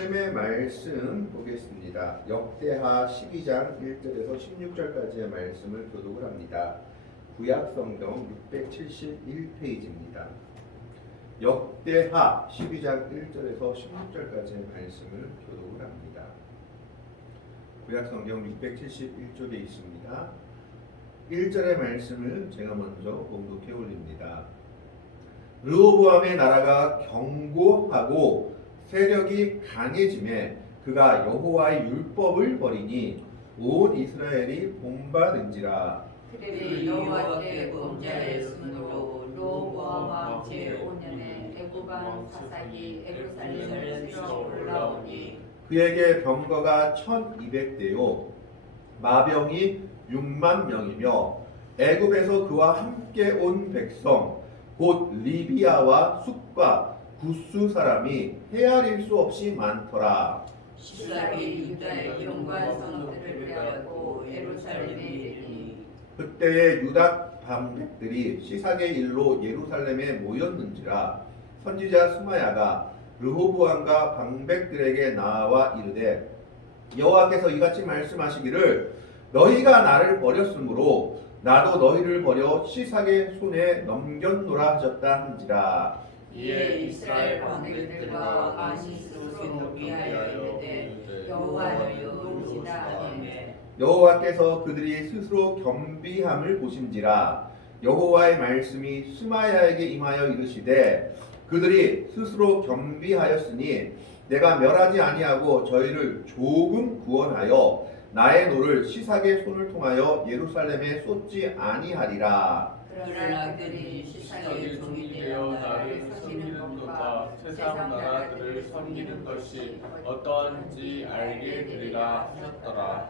하나님의 말씀 보겠습니다. 역대하 12장 1절에서 16절까지의 말씀을 교독을 합니다. 구약성경 671페이지입니다. 역대하 12장 1절에서 16절까지의 말씀을 교독을 합니다. 구약성경 671쪽에 있습니다. 1절의 말씀을 제가 먼저 봉독해 올립니다. 르호보암의 나라가 견고하고 세력이 강해짐에 그가 여호와의 율법을 버리니 온 이스라엘이 본받은지라. 그들이 여호와께 범죄하여 숨으로 르호보암 왕 제5년에 애굽 왕 사삭이 예루살렘을 치러 올라오니 그에게 병거가 1200대요 마병이 6만 명이며 애굽에서 그와 함께 온 백성 곧 리비아와 숫과 구스 사람이 헤아릴 수 없이 많더라. 시삭이 유다의 견고한 성읍들을 빼앗고 예루살렘에 이르니 그때에 유다 방백들이 시삭의 일로 예루살렘에 모였는지라. 선지자 스마야가 르호보암과 방백들에게 나와 이르되 여호와께서 이같이 말씀하시기를 너희가 나를 버렸으므로 나도 너희를 버려 시삭의 손에 넘겼노라 하셨다 한지라. 이에 이스라엘 방백들과 왕이 스스로 위하여 이르되 여호와여 의로우시다 하매 여호와께서 그들이 스스로 겸비함을 보신지라. 여호와의 말씀이 스마야에게 임하여 이르시되 그들이 스스로 겸비하였으니 내가 멸하지 아니하고 저희를 조금 구원하여 나의 노를 시삭의 손을 통하여 예루살렘에 쏟지 아니하리라. 그러나 그들이 시삭의 종이 되어 나를 섬기는 것과 세상 나라들을 섬기는 것이 어떠한지 알게 되리라 하셨더라.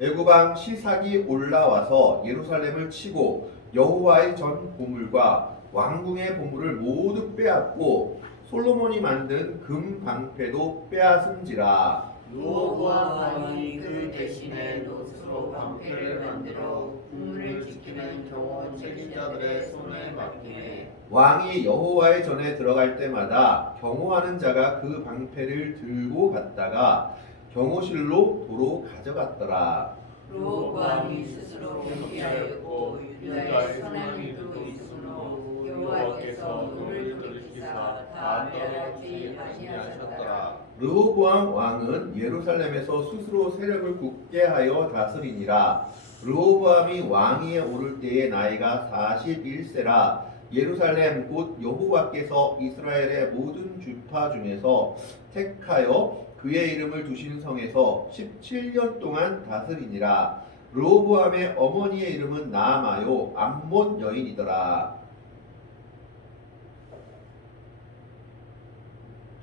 애굽 왕 시삭이 올라와서 예루살렘을 치고 여호와의 전 보물과 왕궁의 보물을 모두 빼앗고 솔로몬이 만든 금 방패도 빼앗은지라. 르호보암 왕이 그 대신에 노스로 방패를 만들어 국문을 지키는 경호 책임자들의 손에 맡기네. 왕이 여호와의 전에 들어갈 때마다 경호하는 자가 그 방패를 들고 갔다가 경호실로 도로 가져갔더라. 르호보암이 스스로 경비하였고 유다의 선한 일도 있으므로 여호와께서 눈을 돌이키사 다 멸하지 아니하셨더라. 르호보암 왕은 예루살렘에서 스스로 세력을 굳게 하여 다스리니라. 르호보암이 왕위에 오를 때의 나이가 41세라. 예루살렘 곧 여호와께서 이스라엘의 모든 주파 중에서 택하여 그의 이름을 두신 성에서 17년 동안 다스리니라. 르호보암의 어머니의 이름은 나아마요 암몬 여인이더라.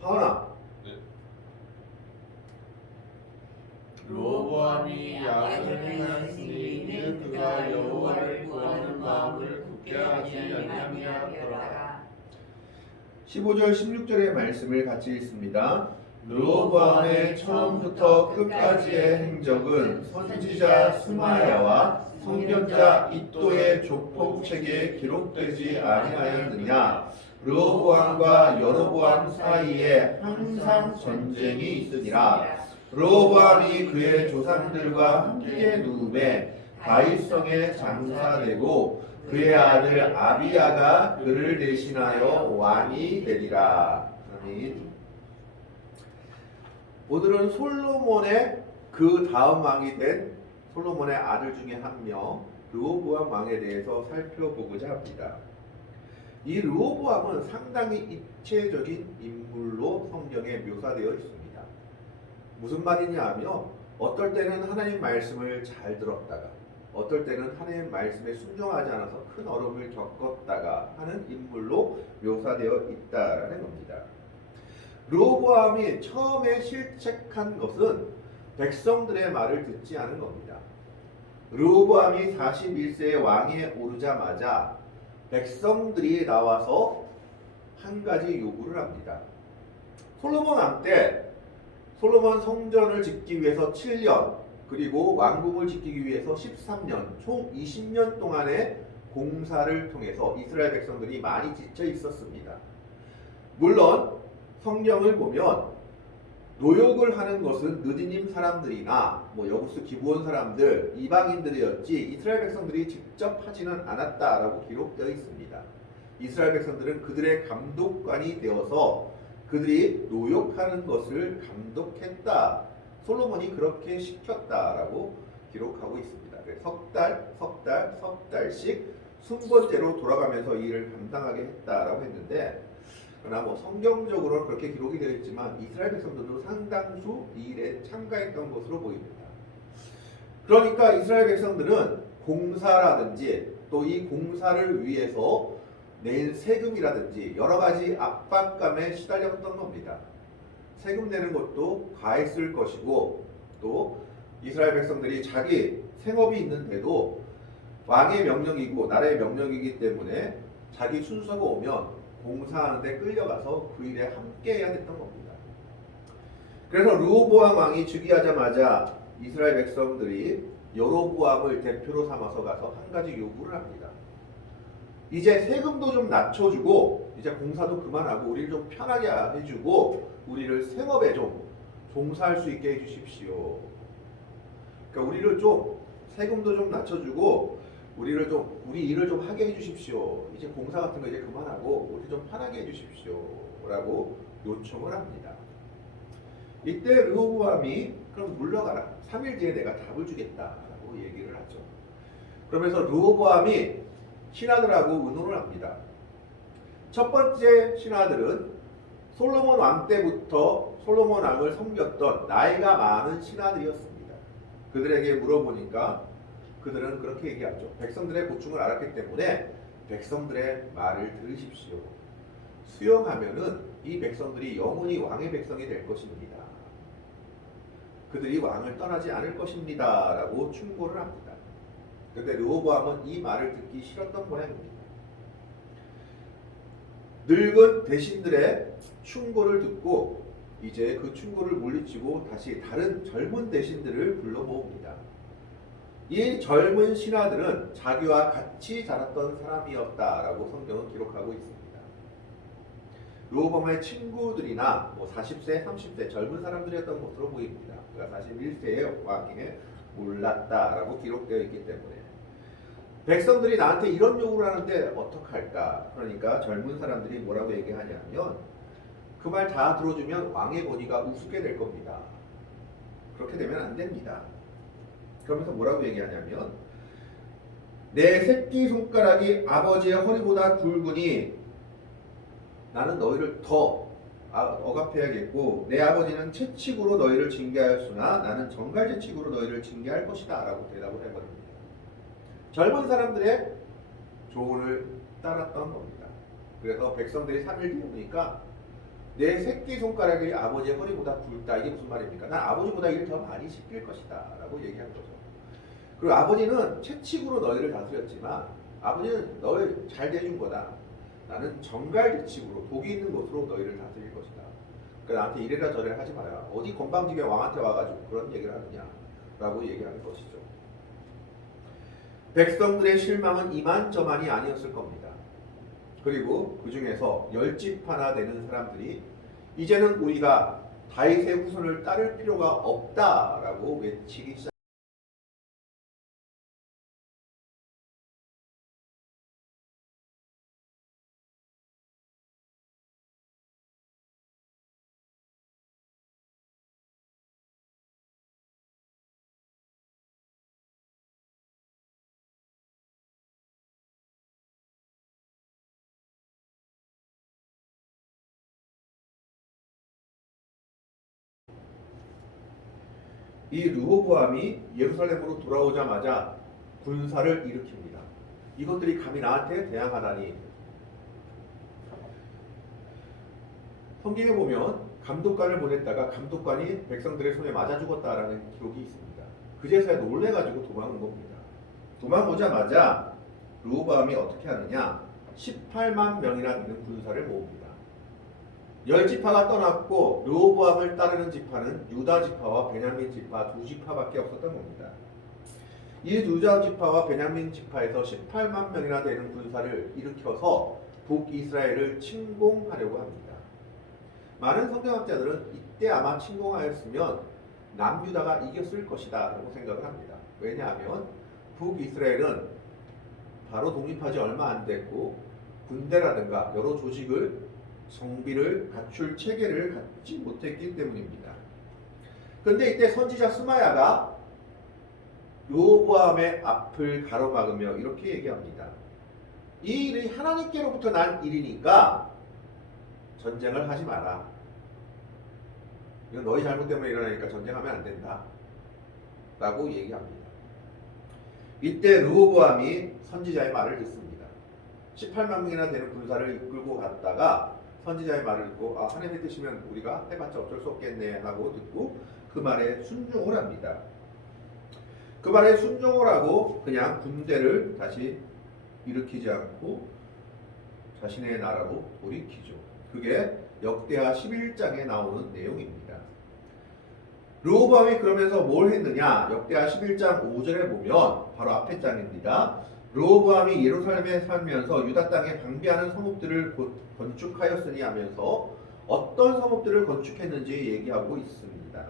하은아, 르호보암이 악을 행하였으니 이는 그가 여호와를 구하는 마음을 굳게 하지 아니하였더라. 15절 16절의 말씀을 같이 읽습니다. 르호보암의 처음부터 끝까지의 행적은 선지자 스마야와 선견자 이도의 조폭책에 기록되지 아니하였느냐. 르호보암과 여로보암 사이에 항상 전쟁이 있으니라. 르호보암이 그의 조상들과 함께 누움에 다윗성에 장사되고 그의 아들 아비야가 그를 대신하여 왕이 되리라. 아멘. 오늘은 솔로몬의 그 다음 왕이 된 솔로몬의 아들 중에 한 명 르호보암 왕에 대해서 살펴보고자 합니다. 이 르호보암은 상당히 입체적인 인물로 성경에 묘사되어 있습니다. 무슨 말이냐 하면 어떨 때는 하나님 말씀을 잘 들었다가 어떨 때는 하나님 말씀에 순종하지 않아서 큰 어려움을 겪었다가 하는 인물로 묘사되어 있다라는 겁니다. 르호보암이 처음에 실책한 것은 백성들의 말을 듣지 않은 겁니다. 르호보암이 41세의 왕에 오르자마자 백성들이 나와서 한 가지 요구를 합니다. 솔로몬 왕 때 솔로몬 성전을 짓기 위해서 7년 그리고 왕궁을 지키기 위해서 13년 총 20년 동안의 공사를 통해서 이스라엘 백성들이 많이 지쳐 있었습니다. 물론 성경을 보면 노역을 하는 것은 느디님 사람들이나 뭐 여부스 기브온 사람들, 이방인들이었지 이스라엘 백성들이 직접 하지는 않았다라고 기록되어 있습니다. 이스라엘 백성들은 그들의 감독관이 되어서 그들이 노역하는 것을 감독했다. 솔로몬이 그렇게 시켰다라고 기록하고 있습니다. 석 달씩 순번제로 돌아가면서 이 일을 감당하게 했다라고 했는데, 그러나 뭐 성경적으로 그렇게 기록이 되어 있지만 이스라엘 백성들도 상당수 이 일에 참가했던 것으로 보입니다. 그러니까 이스라엘 백성들은 공사라든지 또 이 공사를 위해서 낸 세금이라든지 여러 가지 압박감에 시달렸던 겁니다. 세금 내는 것도 과했을 것이고, 또 이스라엘 백성들이 자기 생업이 있는데도 왕의 명령이고 나라의 명령이기 때문에 자기 순서가 오면 공사하는데 끌려가서 그 일에 함께해야 됐던 겁니다. 그래서 르호보암 왕이 즉위하자마자 이스라엘 백성들이 여로보암을 대표로 삼아서 가서 한 가지 요구를 합니다. 이제 세금도 좀 낮춰주고 이제 공사도 그만하고 우리를 좀 편하게 해주고 우리를 생업에 좀 종사할 수 있게 해주십시오. 그러니까 우리를 좀 세금도 좀 낮춰주고 우리 일을 좀 하게 해주십시오. 이제 공사 같은 거 이제 그만하고 우리 좀 편하게 해주십시오라고 요청을 합니다. 이때 르호보암이 그럼 물러가라. 3일 뒤에 내가 답을 주겠다라고 얘기를 하죠. 그러면서 르호보암이 신하들하고 의논을 합니다. 첫 번째 신하들은 솔로몬 왕 때부터 솔로몬 왕을 섬겼던 나이가 많은 신하들이었습니다. 그들에게 물어보니까 그들은 그렇게 얘기하죠. 백성들의 고충을 알았기 때문에 백성들의 말을 들으십시오. 수용하면은 이 백성들이 영원히 왕의 백성이 될 것입니다. 그들이 왕을 떠나지 않을 것입니다. 라고 충고를 합니다. 그런데 르호보암은 이 말을 듣기 싫었던 모양입니다. 늙은 대신들의 충고를 듣고 이제 그 충고를 물리치고 다시 다른 젊은 대신들을 불러 모읍니다. 이 젊은 신하들은 자기와 같이 자랐던 사람이었다라고 성경은 기록하고 있습니다. 르호보암의 친구들이나 40세, 30세 젊은 사람들이었던 것으로 보입니다. 그러니까 41세의 왕에 올랐다라고 기록되어 있기 때문에 백성들이 나한테 이런 요구를 하는데 어떡할까? 그러니까 젊은 사람들이 뭐라고 얘기하냐면 그 말 다 들어주면 왕의 권위가 우습게 될 겁니다. 그렇게 되면 안 됩니다. 그러면서 뭐라고 얘기하냐면 내 새끼손가락이 아버지의 허리보다 굵으니 나는 너희를 더 억압해야겠고 내 아버지는 채찍으로 너희를 징계하였으나 나는 정갈채찍으로 너희를 징계할 것이다 라고 대답을 해버립니다. 젊은 사람들의 조언을 따랐던 겁니다. 그래서 백성들이 3일 뒤에 보니까 내 새끼손가락이 아버지의 허리보다 굵다. 이게 무슨 말입니까? 난 아버지보다 일을 더 많이 시킬 것이다 라고 얘기한 거죠. 그리고 아버지는 채찍으로 너희를 다스렸지만 아버지는 너희 잘 대해준 거다. 나는 정갈채찍으로 독이 있는 것으로 너희를 다스릴 것이다. 그러니까 나한테 이래라 저래라 하지 마라. 어디 건방지게 왕한테 와가지고 그런 얘기를 하느냐 라고 얘기하는 것이죠. 백성들의 실망은 이만저만이 아니었을 겁니다. 그리고 그 중에서 10지파나 되는 사람들이 이제는 우리가 다윗의 후손을 따를 필요가 없다라고 외치기 시작합니다. 이 르호보암이 예루살렘으로 돌아오자마자 군사를 일으킵니다. 이것들이 감히 나한테 대항하다니. 성경에 보면 감독관을 보냈다가 감독관이 백성들의 손에 맞아 죽었다라는 기록이 있습니다. 그제서야 놀래가지고 도망온 겁니다. 도망오자마자 르호보암이 어떻게 하느냐? 18만 명이나 되는 군사를 모읍니다. 10지파가 떠났고 르호보암을 따르는 지파는 유다 지파와 베냐민 지파 두 지파밖에 없었던 겁니다. 이 유다 지파와 베냐민 지파에서 18만 명이나 되는 군사를 일으켜서 북이스라엘을 침공하려고 합니다. 많은 성경학자들은 이때 아마 침공하였으면 남유다가 이겼을 것이다 라고 생각을 합니다. 왜냐하면 북이스라엘은 바로 독립하지 얼마 안 됐고 군대라든가 여러 조직을 정비를 갖출 체계를 갖지 못했기 때문입니다. 그런데 이때 선지자 스마야가 르호보암의 앞을 가로막으며 이렇게 얘기합니다. 이 일이 하나님께로부터 난 일이니까 전쟁을 하지 마라. 이건 너희 잘못 때문에 일어나니까 전쟁하면 안 된다 라고 얘기합니다. 이때 르호보암이 선지자의 말을 듣습니다. 18만 명이나 되는 군사를 이끌고 갔다가 선지자의 말을 듣고 하나님의 뜻이면 우리가 해봤자 어쩔 수 없겠네 하고 듣고 그 말에 순종을 합니다. 그 말에 순종을 하고 그냥 군대를 다시 일으키지 않고 자신의 나라로 돌이키죠. 그게 역대하 11장에 나오는 내용입니다. 르호보암이 그러면서 뭘 했느냐? 역대하 11장 5절에 보면 바로 앞에 장입니다. 르호보암이 예루살렘에 살면서 유다 땅에 방비하는 성읍들을 건축하였으니 하면서 어떤 성읍들을 건축했는지 얘기하고 있습니다.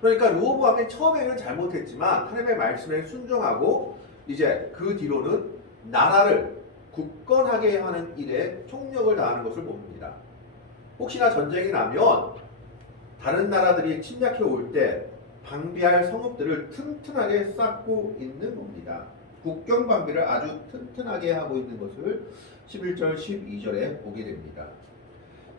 그러니까 르호보암이 처음에는 잘못했지만 하나님의 말씀에 순종하고 이제 그 뒤로는 나라를 굳건하게 하는 일에 총력을 다하는 것을 봅니다. 혹시나 전쟁이 나면 다른 나라들이 침략해 올 때 방비할 성읍들을 튼튼하게 쌓고 있는 겁니다. 국경 방비를 아주 튼튼하게 하고 있는 것을 11절 12절에 보게 됩니다.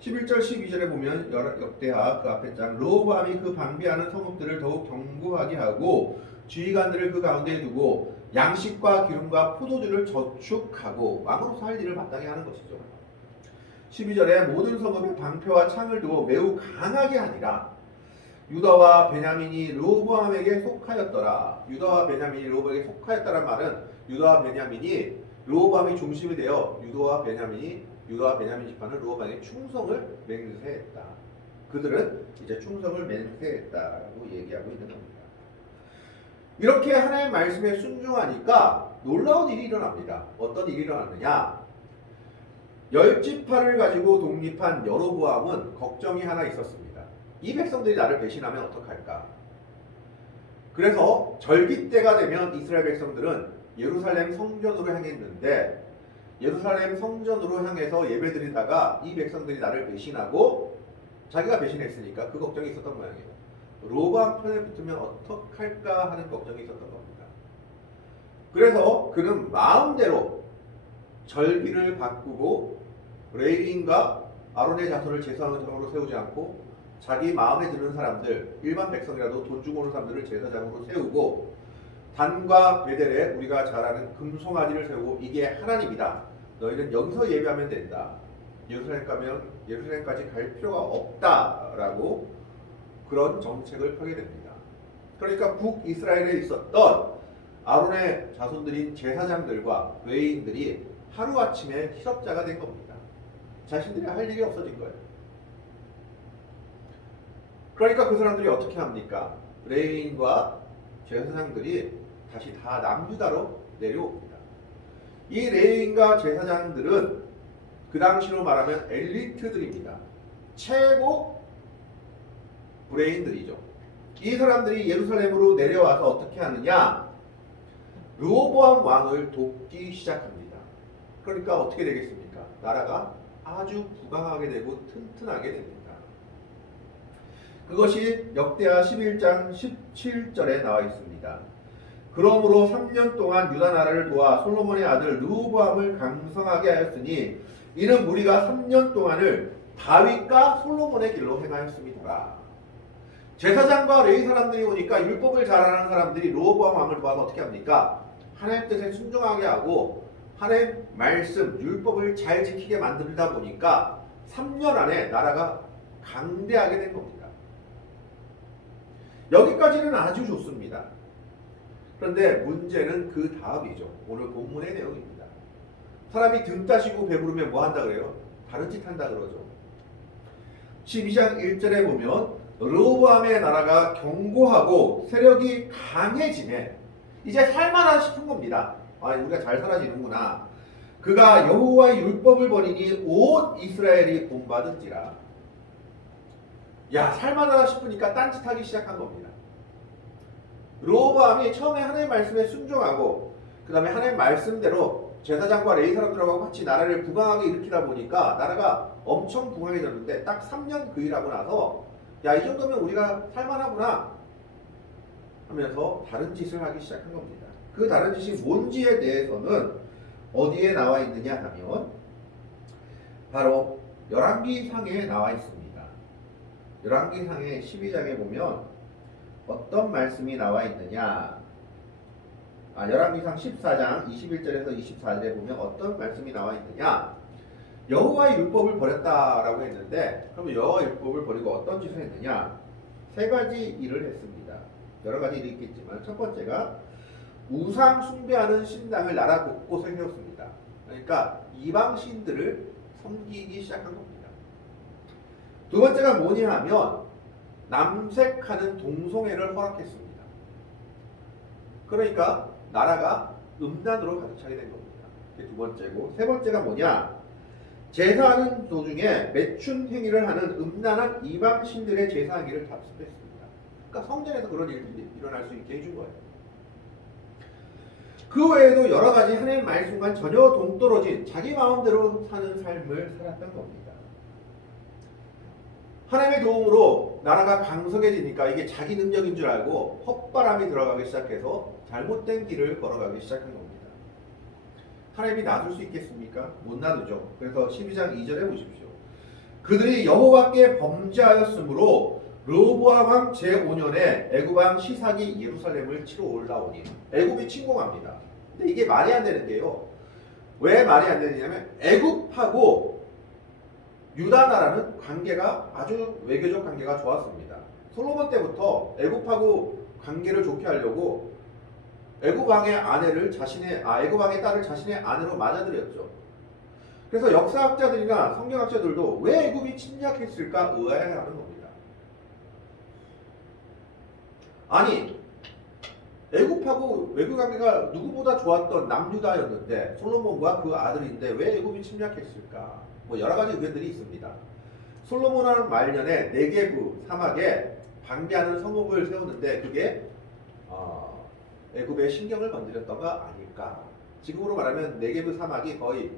11절 12절에 보면 역대하 그 앞에 장 르호보암이 그 방비하는 성읍들을 더욱 견고하게 하고 지휘관들을 그 가운데에 두고 양식과 기름과 포도주를 저축하고 왕으로서 할 일을 마땅히 하는 것이죠. 12절에 모든 성읍에 방패와 창을 두어 매우 강하게 하니라. 유다와 베냐민이 르호보암에게 속하였더라. 유다와 베냐민이 르호보암에게 속하였다는 말은 유다와 베냐민이 르호보암이 중심이 되어 유다와 베냐민 지파는 르호보암에게 충성을 맹세했다. 그들은 이제 충성을 맹세했다라고 얘기하고 있는 겁니다. 이렇게 하나님의 말씀에 순종하니까 놀라운 일이 일어납니다. 어떤 일이 일어났느냐? 10지파를 가지고 독립한 여로보암은 걱정이 하나 있었습니다. 이 백성들이 나를 배신하면 어떡할까? 그래서 절기 때가 되면 이스라엘 백성들은 예루살렘 성전으로 향했는데 예루살렘 성전으로 향해서 예배드리다가 이 백성들이 나를 배신하고 자기가 배신했으니까 그 걱정이 있었던 모양이에요. 르호보암 편에 붙으면 어떡할까 하는 걱정이 있었던 겁니다. 그래서 그는 마음대로 절기를 바꾸고 레위인과 아론의 자손을 제사장으로 세우지 않고 자기 마음에 드는 사람들, 일반 백성이라도 돈 주고 오는 사람들을 제사장으로 세우고 단과 베델에 우리가 잘 아는 금송아지를 세우고 이게 하나님이다. 너희는 여기서 예배하면 된다. 예루살렘까지 갈 필요가 없다라고 그런 정책을 펴게 됩니다. 그러니까 북이스라엘에 있었던 아론의 자손들인 제사장들과 레위인들이 하루아침에 희석자가 된 겁니다. 자신들이 할 일이 없어진 거예요. 그러니까 그 사람들이 어떻게 합니까? 레위인과 제사장들이 다시 다 남유다로 내려옵니다. 이 레위인과 제사장들은 그 당시로 말하면 엘리트들입니다. 최고 브레인들이죠. 이 사람들이 예루살렘으로 내려와서 어떻게 하느냐? 르호보암 왕을 돕기 시작합니다. 그러니까 어떻게 되겠습니까? 나라가 아주 부강하게 되고 튼튼하게 됩니다. 그것이 역대하 11장 17절에 나와 있습니다. 그러므로 3년 동안 유다 나라를 도와 솔로몬의 아들 르호보암을 강성하게 하였으니 이는 우리가 3년 동안을 다윗과 솔로몬의 길로 행하였습니다. 제사장과 레위 사람들이 오니까 율법을 잘 아는 사람들이 르호보암 왕을 도와서 어떻게 합니까? 하나님 뜻에 순종하게 하고 하나님 말씀, 율법을 잘 지키게 만들다 보니까 3년 안에 나라가 강대하게 된 겁니다. 여기까지는 아주 좋습니다. 그런데 문제는 그 다음이죠. 오늘 본문의 내용입니다. 사람이 등 따시고 배부르면 뭐 한다 그래요? 다른 짓 한다 그러죠. 12장 1절에 보면 르호보암의 나라가 견고하고 세력이 강해지네. 이제 살만하다 싶은 겁니다. 우리가 잘 살아지는구나. 그가 여호와의 율법을 버리니 온 이스라엘이 본받은지라. 야, 살만하다 싶으니까 딴짓하기 시작한 겁니다. 르호보암이 처음에 하나님의 말씀에 순종하고 그 다음에 하나님의 말씀대로 제사장과 레위 사람들하고 같이 나라를 부강하게 일으키다 보니까 나라가 엄청 부강해졌는데 딱 3년 그 일하고 나서 야, 이 정도면 우리가 살만하구나 하면서 다른 짓을 하기 시작한 겁니다. 그 다른 짓이 뭔지에 대해서는 어디에 나와 있느냐 하면 바로 열왕기상에 나와 있습니다. 열왕기상의 12장에 보면 어떤 말씀이 나와 있느냐, 열왕기상 14장 21절에서 24절에 보면 어떤 말씀이 나와 있느냐, 여호와의 율법을 버렸다라고 했는데 그러면 여호와의 율법을 버리고 어떤 짓을 했느냐, 세 가지 일을 했습니다. 여러 가지 일이 있겠지만 첫 번째가 우상 숭배하는 신당을 나라 곳곳에 세웠습니다. 그러니까 이방 신들을 섬기기 시작한 겁니다. 두 번째가 뭐냐 하면 남색하는 동성애를 허락했습니다. 그러니까 나라가 음란으로 가득 차게 된 겁니다. 그게 두 번째고, 세 번째가 뭐냐, 제사하는 도중에 매춘 행위를 하는 음란한 이방 신들의 제사 행위를 답습했습니다. 그러니까 성전에서 그런 일들이 일어날 수 있게 해준 거예요. 그 외에도 여러 가지 하나님의 말씀과 전혀 동떨어진 자기 마음대로 사는 삶을 살았던 겁니다. 하나님의 도움으로 나라가 강성해지니까 이게 자기 능력인 줄 알고 헛바람이 들어가기 시작해서 잘못된 길을 걸어가기 시작한 겁니다. 하나님이 놔둘 수 있겠습니까? 못 놔두죠. 그래서 12장 2절에 보십시오. 그들이 여호와께 범죄하였으므로 르호보암 왕 제5년에 애굽 왕 시삭이 예루살렘을 치러 올라오니, 애굽이 침공합니다. 근데 이게 말이 안 되는 게요. 왜 말이 안 되느냐면 애굽하고 유다 나라는 관계가 아주 외교적 관계가 좋았습니다. 솔로몬 때부터 애굽하고 관계를 좋게 하려고 애굽 왕의 아내를 애굽 왕의 딸을 자신의 아내로 맞아들였죠. 그래서 역사학자들이나 성경학자들도 왜 애굽이 침략했을까 의아해하는 겁니다. 아니, 애굽하고 외교 관계가 누구보다 좋았던 남유다였는데 솔로몬과 그 아들인데 왜 애굽이 침략했을까? 뭐 여러 가지 의견들이 있습니다. 솔로몬은 말년에 네게브 사막에 방비하는 성읍을 세웠는데 그게 애굽의 신경을 건드렸던 거 아닐까? 지금으로 말하면 네게브 사막이 거의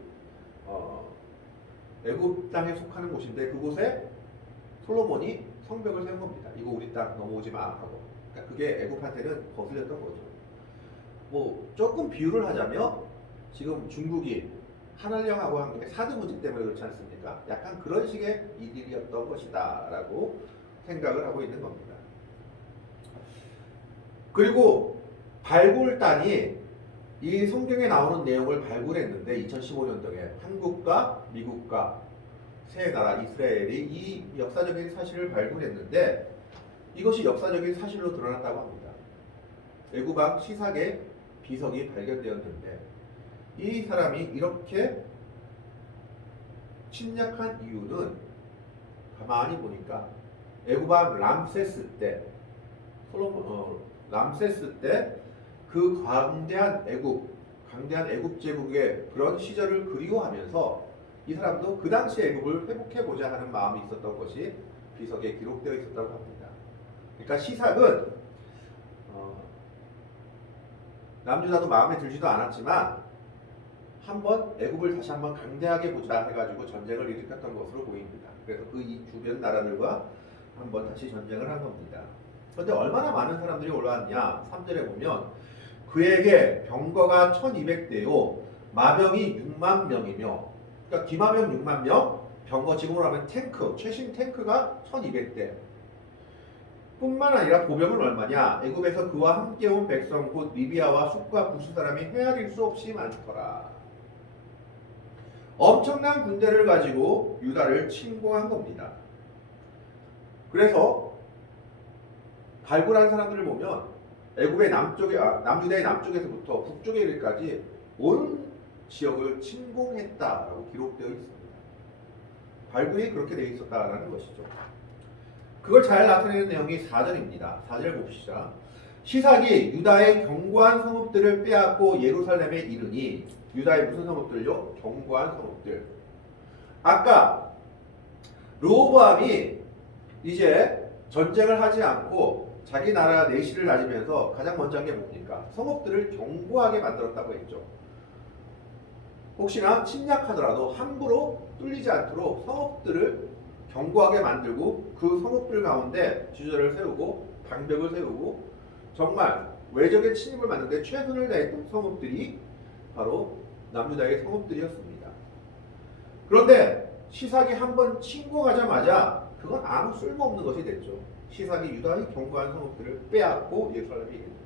애굽 땅에 속하는 곳인데 그곳에 솔로몬이 성벽을 세운 겁니다. 이거 우리 땅 넘어오지 마 하고. 그러니까 그게 애굽한테는 거슬렸던 거죠. 뭐 조금 비유를 하자면 지금 중국이 한알령하고 한 게 사드 문제 때문에 그렇지 않습니까? 약간 그런 식의 일이었던 것이다 라고 생각을 하고 있는 겁니다. 그리고 발굴단이 이 성경에 나오는 내용을 발굴했는데 2015년도에 한국과 미국과 세 나라 이스라엘이 이 역사적인 사실을 발굴했는데 이것이 역사적인 사실로 드러났다고 합니다. 애굽 왕 시삭의 비석이 발견되었는데 이 사람이 이렇게 침략한 이유는 가만히 보니까 애굽 왕 람세스 때 람세스 때 그 강대한 애굽 제국의 그런 시절을 그리워하면서 이 사람도 그 당시 애굽을 회복해보자 하는 마음이 있었던 것이 비석에 기록되어 있었다고 합니다. 그러니까 시삭은 남유다도 마음에 들지도 않았지만 한번 애굽을 다시 한번 강대하게 보자 해가지고 전쟁을 일으켰던 것으로 보입니다. 그래서 그 이 주변 나라들과 한번 다시 전쟁을 한 겁니다. 그런데 얼마나 많은 사람들이 올라왔냐? 3절에 보면 그에게 병거가 1200대요 마병이 6만 명이며, 그러니까 기마병 6만 명, 병거 지금으로 하면 탱크, 최신 탱크가 1200대 뿐만 아니라 보병은 얼마냐? 애굽에서 그와 함께 온 백성 곧 리비아와 숫과 구스 사람이 헤아릴 수 없이 많더라. 엄청난 군대를 가지고 유다를 침공한 겁니다. 그래서 발굴한 사람들을 보면 애굽의 남쪽에 남유다의 남쪽에서부터 북쪽에 이르기까지 온 지역을 침공했다라고 기록되어 있습니다. 발굴이 그렇게 되어 있었다라는 것이죠. 그걸 잘 나타내는 내용이 4절입니다. 4절 봅시다. 시삭이 유다의 견고한 성읍들을 빼앗고 예루살렘에 이르니, 유다의 무슨 성읍들요? 견고한 성읍들. 아까 르호보암이 이제 전쟁을 하지 않고 자기 나라 내실을 다지면서 가장 먼저 한 게 뭡니까? 성읍들을 견고하게 만들었다고 했죠. 혹시나 침략하더라도 함부로 뚫리지 않도록 성읍들을 견고하게 만들고 그 성읍들 가운데 지도자를 세우고 방벽을 세우고 정말 외적의 침입을 막는데 최선을 다했던 성읍들이 바로 남유다의 성읍들이었습니다. 그런데 시삭이 한번 침공하자마자 그건 아무 쓸모없는 것이 됐죠. 시삭이 유다의 견고한 성읍들을 빼앗고 예루살렘에 이르렀습니다.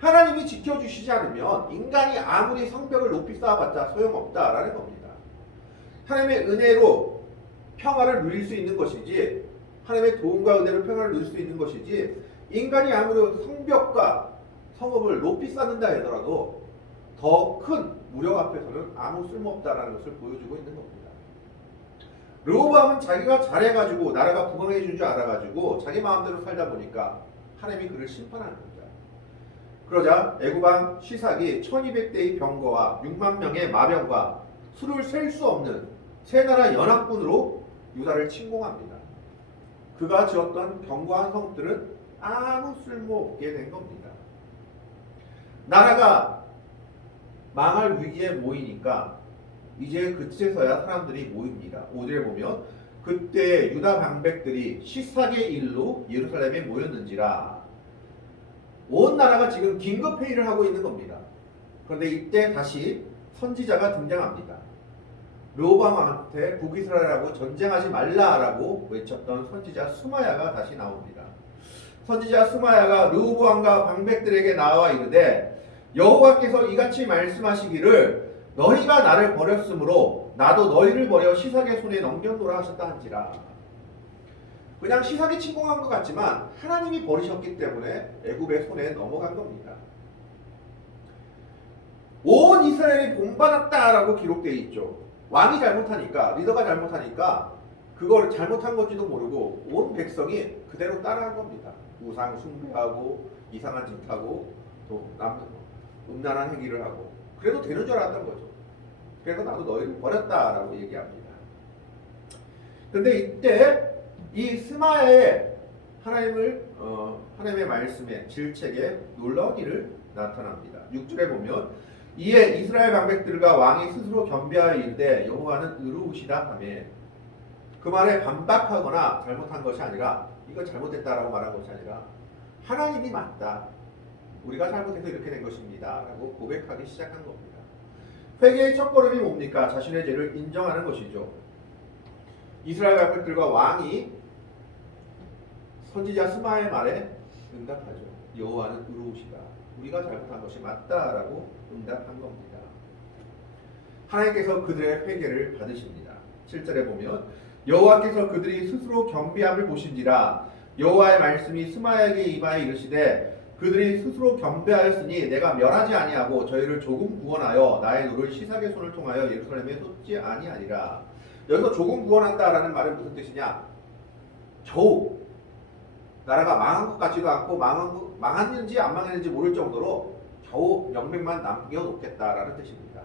하나님이 지켜주시지 않으면 인간이 아무리 성벽을 높이 쌓아봤자 소용없다라는 겁니다. 하나님의 은혜로 평화를 누릴 수 있는 것이지, 하나님의 도움과 은혜로 평화를 누릴 수 있는 것이지, 인간이 아무리 성벽과 성읍을 높이 쌓는다 하더라도 더 큰 무력 앞에서는 아무 쓸모없다라는 것을 보여주고 있는 겁니다. 르호보암은 자기가 잘해가지고 나라가 부강해진 줄 알아가지고 자기 마음대로 살다 보니까 하나님이 그를 심판하는 겁니다. 그러자 애굽왕 시삭이 1200대의 병거와 6만 명의 마병과 수를 셀 수 없는 세 나라 연합군으로 유다를 침공합니다. 그가 지었던 견고한 성들은 아무 쓸모없게 된 겁니다. 나라가 망할 위기에 모이니까 이제 그때서야 사람들이 모입니다. 5절에 보면 그때 유다 방백들이 시삭의 일로 예루살렘에 모였는지라. 온 나라가 지금 긴급회의를 하고 있는 겁니다. 그런데 이때 다시 선지자가 등장합니다. 르호보암한테 북이스라엘하고 전쟁하지 말라라고 외쳤던 선지자 스마야가 다시 나옵니다. 선지자 스마야가 르호보암과 방백들에게 나와 이르되 여호와께서 이같이 말씀하시기를 너희가 나를 버렸으므로 나도 너희를 버려 시삭의 손에 넘겨놓으라 하셨다 한지라. 그냥 시삭이 침공한 것 같지만 하나님이 버리셨기 때문에 애굽의 손에 넘어간 겁니다. 온 이스라엘이 본받았다라고 기록되어 있죠. 왕이 잘못하니까, 리더가 잘못하니까 그걸 잘못한 건지도 모르고 온 백성이 그대로 따라한 겁니다. 우상 숭배하고 이상한 짓 하고 또 음란한 행위를 하고 그래도 되는 줄 알았던 거죠. 그래서 나도 너희를 버렸다라고 얘기합니다. 근데 이때 이 스마야의 하나님의 말씀에 질책에 놀라운 일을 나타납니다. 6절에 보면 이에 이스라엘 방백들과 왕이 스스로 겸비하여 이르되 여호와는 의로우시다 하며 그 말에 반박하거나 잘못한 것이 아니라 이거 잘못됐다라고 말한 것이 아니라 하나님이 맞다. 우리가 잘못해서 이렇게 된 것입니다. 라고 고백하기 시작한 겁니다. 회개의 첫걸음이 뭡니까? 자신의 죄를 인정하는 것이죠. 이스라엘 방백들과 왕이 선지자 스마의 말에 응답하죠. 여호와는 의로우시다. 우리가 잘못한 것이 맞다라고 응답한 겁니다. 하나님께서 그들의 회개를 받으십니다. 7절에 보면 여호와께서 그들이 스스로 겸비함을 보신지라 여호와의 말씀이 스마야에게 임하여 이르시되 그들이 스스로 겸비하였으니 내가 멸하지 아니하고 저희를 조금 구원하여 나의 노를 시삭의 손을 통하여 예루살렘에 쏟지 아니하리라. 여기서 조금 구원한다라는 말은 무슨 뜻이냐? 겨우 나라가 망한 것 같지도 않고 망했는지 안 망했는지 모를 정도로 겨우 명맥만 남겨놓겠다라는 뜻입니다.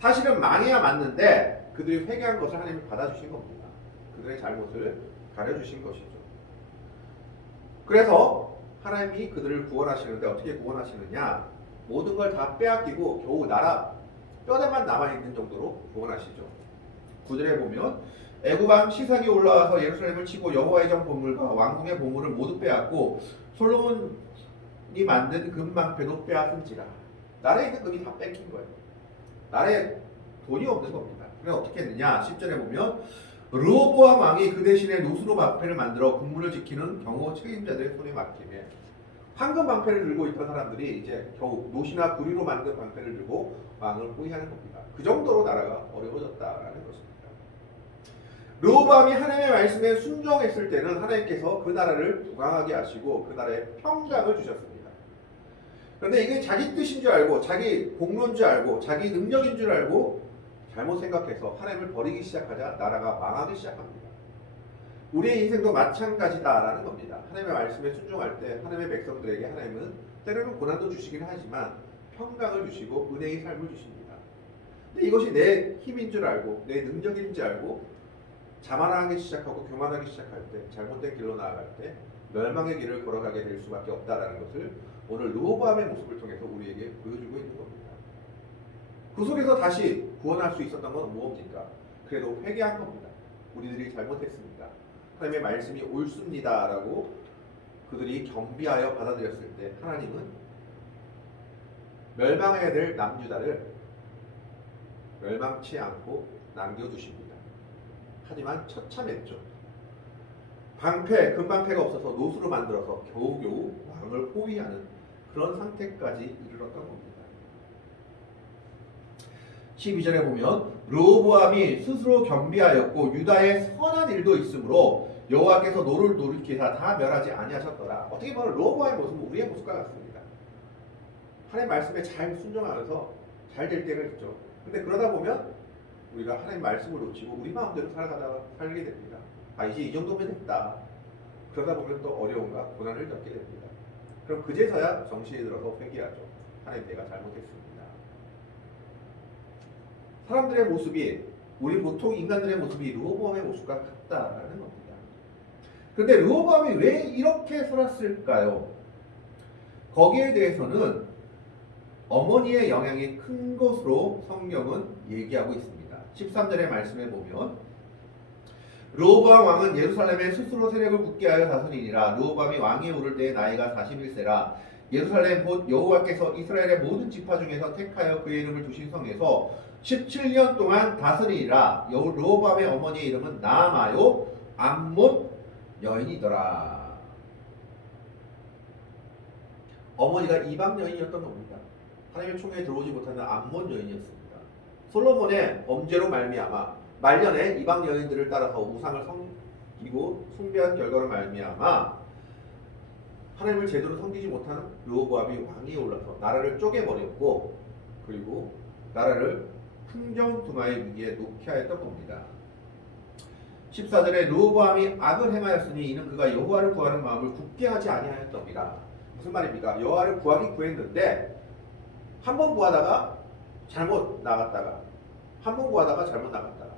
사실은 망해야 맞는데 그들이 회개한 것을 하나님이 받아주신 겁니다. 그들의 잘못을 가려주신 것이죠. 그래서 하나님이 그들을 구원하시는데 어떻게 구원하시느냐? 모든 걸 다 빼앗기고 겨우 나라 뼈대만 남아있는 정도로 구원하시죠. 9절에 보면 애굽왕 시삭이 올라와서 예루살렘을 치고 여호와의 전 보물과 왕궁의 보물을 모두 빼앗고 솔로몬이 만든 금방패도 빼앗은지라. 나라에 있는 금이 다 뺏긴 거예요. 나라에 돈이 없는 겁니다. 그래서 어떻게 했느냐? 10절에 보면 르호보암 왕이 그 대신에 노수로 방패를 만들어 국문을 지키는 경호 책임자들의 손에 맡기며 황금 방패를 들고 있던 사람들이 이제 겨우 노시나 구리로 만든 방패를 들고 왕을 호위하는 겁니다. 그 정도로 나라가 어려워졌다라는 것입니다. 르호보암이 하나님의 말씀에 순종했을 때는 하나님께서 그 나라를 부강하게 하시고 그 나라에 평강을 주셨습니다. 그런데 이게 자기 뜻인 줄 알고 자기 공로인 줄 알고 자기 능력인 줄 알고 잘못 생각해서 하나님을 버리기 시작하자 나라가 망하기 시작합니다. 우리의 인생도 마찬가지다라는 겁니다. 하나님의 말씀에 순종할 때 하나님의 백성들에게 하나님은 때로는 고난도 주시긴 하지만 평강을 주시고 은혜의 삶을 주십니다. 근데 이것이 내 힘인 줄 알고 내 능력인 줄 알고 자만하기 시작하고 교만하기 시작할 때, 잘못된 길로 나아갈 때 멸망의 길을 걸어가게 될 수밖에 없다라는 것을 오늘 르호보암의 모습을 통해서 우리에게 보여주고 있는 겁니다. 그 속에서 다시 구원할 수 있었던 건 무엇입니까? 그래도 회개한 겁니다. 우리들이 잘못했습니다. 하나님의 말씀이 옳습니다라고 그들이 경비하여 받아들였을 때 하나님은 멸망해야 될 남유다를 멸망치 않고 남겨두십니다. 하지만 처참했죠. 금방패가 없어서 노수로 만들어서 겨우겨우 왕을 호위하는 그런 상태까지 이르렀던 겁니다. 12절에 보면 르호보암이 스스로 겸비하였고 유다의 선한 일도 있으므로 여호와께서 노를 돌이키사 다 멸하지 아니하셨더라. 어떻게 보면 르호보암의 모습은 우리의 모습과 같습니다. 하나님 말씀에 잘 순종하면서 잘 될 때가 있죠. 근데 그러다 보면 우리가 하나님 말씀을 놓치고 우리 마음대로 살게 됩니다. 이제 이 정도면 됐다. 그러다 보면 또 어려움과 고난을 겪게 됩니다. 그럼 그제서야 정신이 들어서 회개하죠. 하나님, 내가 잘못했습니다. 사람들의 모습이, 우리 보통 인간들의 모습이 르호보암의 모습과 같다라는 겁니다. 그런데 르호보암이 왜 이렇게 살았을까요? 거기에 대해서는 어머니의 영향이 큰 것으로 성경은 얘기하고 있습니다. 13절의 말씀에 보면 르호보암 왕은 예루살렘에 스스로 세력을 굳게 하여 다스리니라. 르호보암이 왕위에 오를 때의 나이가 41세라. 예루살렘 곧 여호와께서 이스라엘의 모든 지파 중에서 택하여 그의 이름을 두신 성에서 17년 동안 다스리니라. 르호보암의 어머니의 이름은 나아마요 암몬 여인이더라. 어머니가 이방 여인이었던 겁니다. 하나님의 총회에 들어오지 못하는 암몬 여인이었습니다. 솔로몬의 범죄로 말미암아 말년에 이방 여인들을 따라서 우상을 섬기고 숭배한 결과로 말미암아 하나님을 제대로 섬기지 못하는 르호보암이 왕위에 올라서 나라를 쪼개버렸고, 그리고 나라를 풍정두마의 위기에 놓게 하였던 겁니다. 14절에 르호보암이 악을 행하였으니 이는 그가 여호와를 구하는 마음을 굳게 하지 아니하였더니라. 무슨 말입니까? 여호와를 구하긴 구했는데 한 번 구하다가 잘못 나갔다가 한 번 구하다가 잘못 나갔다가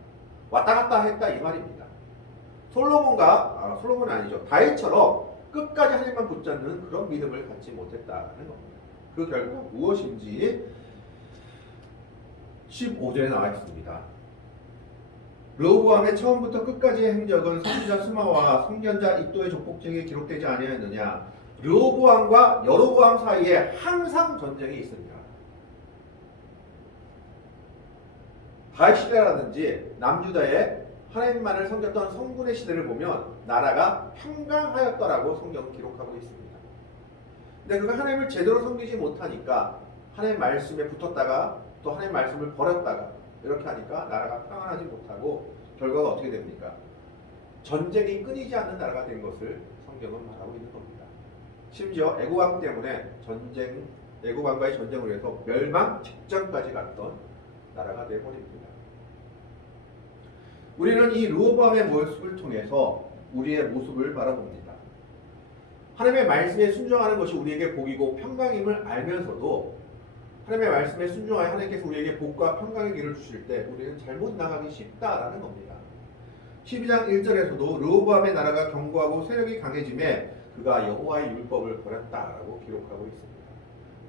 왔다 갔다 했다 이 말입니다. 솔로몬은 아니죠. 다윗처럼 끝까지 하나님만 붙잡는 그런 믿음을 갖지 못했다는 겁니다. 그 결과 무엇인지 15절에 나와 있습니다. 르호보암의 처음부터 끝까지의 행적은 선지자 스마와 선견자 이도의 족복책에 기록되지 아니하였느냐. 르호보암과 여로보암 사이에 항상 전쟁이 있습니다. 다윗 시대라든지 남유다의 하나님만을 섬겼던 성군의 시대를 보면 나라가 평강하였더라고 성경은 기록하고 있습니다. 근데 그가 하나님을 제대로 섬기지 못하니까 하나님 말씀에 붙었다가 또 하나님 말씀을 버렸다가 이렇게 하니까 나라가 평안하지 못하고 결과가 어떻게 됩니까? 전쟁이 끊이지 않는 나라가 된 것을 성경은 말하고 있는 겁니다. 심지어 애고왕 때문에 애고왕과의 전쟁을 위해서 멸망 직전까지 갔던 나라가 되어버립니다. 우리는 이 르호보암의 모습을 통해서 우리의 모습을 바라봅니다. 하나님의 말씀에 순종하는 것이 우리에게 복이고 평강임을 알면서도 하나님의 말씀에 순종하여 하나님께서 우리에게 복과 평강의 길을 주실 때 우리는 잘못 나가기 쉽다라는 겁니다. 12장 1절에서도 르호보암의 나라가 견고하고 세력이 강해짐에 그가 여호와의 율법을 버렸다라고 기록하고 있습니다.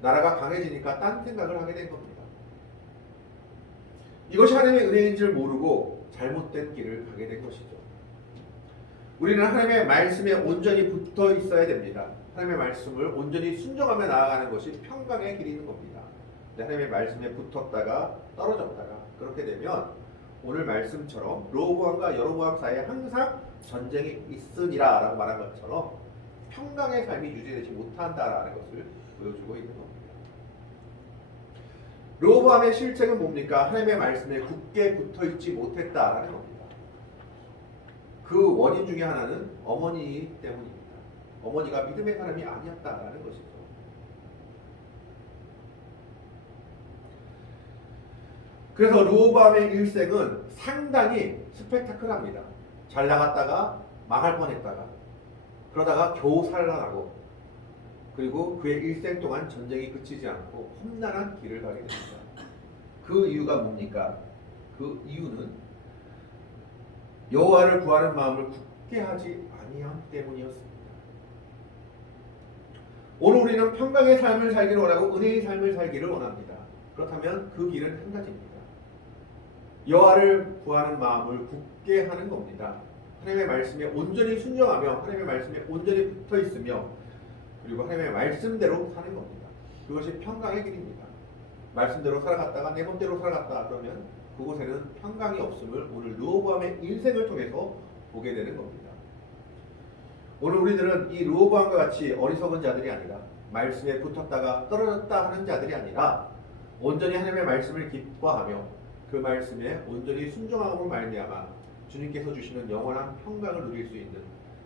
나라가 강해지니까 딴 생각을 하게 된 겁니다. 이것이 하나님의 은혜인 줄 모르고 잘못된 길을 가게 된 것이죠. 우리는 하나님의 말씀에 온전히 붙어 있어야 됩니다. 하나님의 말씀을 온전히 순종하며 나아가는 것이 평강의 길이 있는 겁니다. 하나님의 말씀에 붙었다가 떨어졌다가 그렇게 되면 오늘 말씀처럼 르호보암과 여로보암 사이에 항상 전쟁이 있으니라 라고 말한 것처럼 평강의 삶이 유지되지 못한다라는 것을 보여주고 있는 겁니다. 르호보암의 실책은 뭡니까? 하나님의 말씀에 굳게 붙어있지 못했다라는 겁니다. 그 원인 중에 하나는 어머니 때문입니다. 어머니가 믿음의 사람이 아니었다라는 것이죠. 그래서 르호보암의 일생은 상당히 스펙타클합니다. 잘 나갔다가 망할 뻔했다가 그러다가 겨우 살아나고 그리고 그의 일생 동안 전쟁이 그치지 않고 험난한 길을 가게 됩니다. 그 이유가 뭡니까? 그 이유는 여호와를 구하는 마음을 굳게 하지 아니함 때문이었습니다. 오늘 우리는 평강의 삶을 살기를 원하고 은혜의 삶을 살기를 원합니다. 그렇다면 그 길은 한 가지입니다. 여호와를 구하는 마음을 굳게 하는 겁니다. 하나님의 말씀에 온전히 순종하며 하나님의 말씀에 온전히 붙어 있으며 그리고 하나님의 말씀대로 사는 겁니다. 그것이 평강의 길입니다. 말씀대로 살아갔다가 내 멋대로 살아갔다 그러면 그곳에는 평강이 없음을 오늘 르호보암의 인생을 통해서 보게 되는 겁니다. 오늘 우리들은 이 르호보암과 같이 어리석은 자들이 아니라 말씀에 붙었다가 떨어졌다 하는 자들이 아니라 온전히 하나님의 말씀을 기뻐하며 그 말씀에 온전히 순종함으로 말미암아 주님께서 주시는 영원한 평강을 누릴 수 있는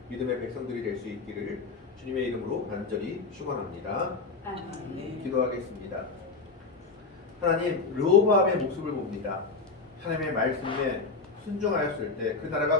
믿음의 백성들이 될 수 있기를 주님의 이름으로 간절히 축원합니다. 아멘. 기도하겠습니다. 하나님, 르호보암의 모습을 봅니다. 하나님의 말씀에 순종하였을 때 그 나라가